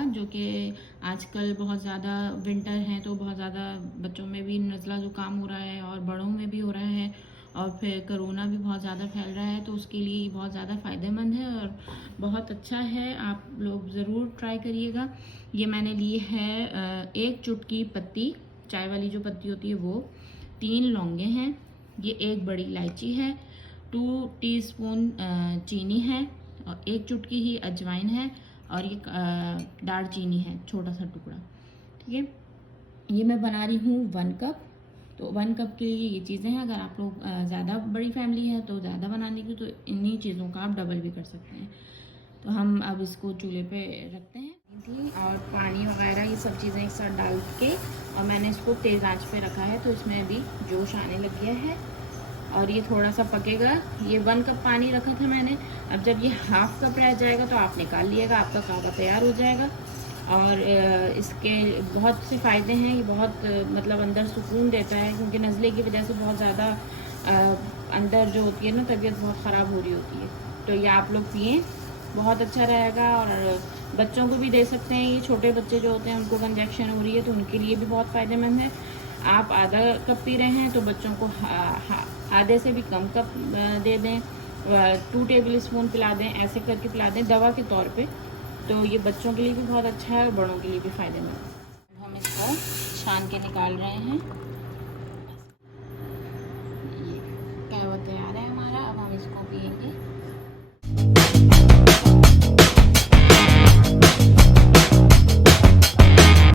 का, जो कि आजकल बहुत ज़्यादा विंटर है तो बहुत ज़्यादा बच्चों में भी नज़ला ज़ुकाम हो रहा है और बड़ों में भी हो रहा है, और फिर कोरोना भी बहुत ज़्यादा फैल रहा है, तो उसके लिए ये बहुत ज़्यादा फ़ायदेमंद है और बहुत अच्छा है। आप लोग ज़रूर ट्राई करिएगा। ये मैंने ली है 1 चुटकी पत्ती, चाय वाली जो पत्ती होती है वो, 3 लौंगे हैं, ये 1 बड़ी इलायची है, 2 टीस्पून चीनी है, और 1 चुटकी ही अजवाइन है, और ये दालचीनी है, छोटा सा टुकड़ा। ठीक है, ये मैं बना रही हूँ 1 कप। तो 1 कप के लिए ये चीज़ें हैं। अगर आप लोग ज़्यादा बड़ी फैमिली है तो ज़्यादा बनाने की, तो इन्हीं चीज़ों का आप डबल भी कर सकते हैं। तो हम अब इसको चूल्हे पे रखते हैं और पानी वगैरह ये सब चीज़ें एक साथ डाल के, और मैंने इसको तेज़ आंच पे रखा है, तो इसमें अभी जोश आने लग गया है और ये थोड़ा सा पकेगा। ये 1 कप पानी रखा था मैंने, अब जब ये 1/2 कप रह जाएगा तो आप निकाल लिएगा, आपका कावा तैयार हो जाएगा। और इसके बहुत से फ़ायदे हैं, ये बहुत मतलब अंदर सुकून देता है, क्योंकि नज़ले की वजह से बहुत ज़्यादा अंदर जो होती है ना तबीयत बहुत ख़राब हो रही होती है, तो ये आप लोग पिएँ, बहुत अच्छा रहेगा। और बच्चों को भी दे सकते हैं, ये छोटे बच्चे जो होते हैं उनको कंजक्शन हो रही है तो उनके लिए भी बहुत फ़ायदेमंद है। आप आधा कप पी रहे हैं तो बच्चों को आधे से भी कम कप दे दें, 2 टेबल स्पून पिला दें, ऐसे करके पिला दें दवा के तौर पे, तो ये बच्चों के लिए भी बहुत अच्छा है और बड़ों के लिए भी फ़ायदेमंद है। हम इसको छान के निकाल रहे हैं, ये कहवा तैयार है हमारा। अब हम इसको पिएंगे।